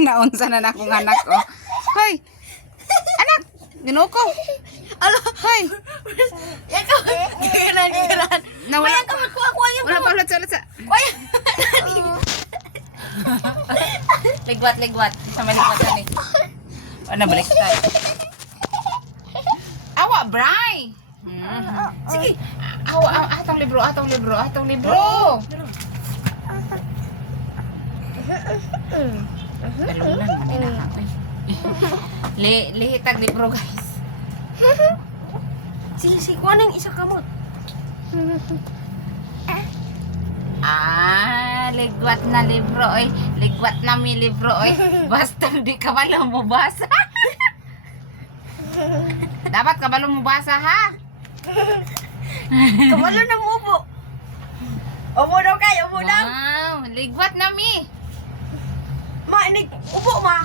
Naunsa na akong anak oh. Hoy. Anak, ginuko. Alo. Hoy. Ikaw. Gigaran. Nawala Ka magkuha-kuha yung wala pa ulit sa. Kuya. Ligwat. Sama ligwat ni. Ano balik tayo. Awa, Bray. Sige. Atong libro. Dalunan man nila ako. Lihitag libro, guys. Sige, kuha na yung isa kamot. Ligwat na libro, oy. Ligwat na mi libro, oy. Basta di ka bala mo basa. Dapat ka bala mo basa, ha? Kabalo na mo ubo. Ubo daw kayo, ubo daw. Wow, ligwat na mi. Ma, inig, ubo ma.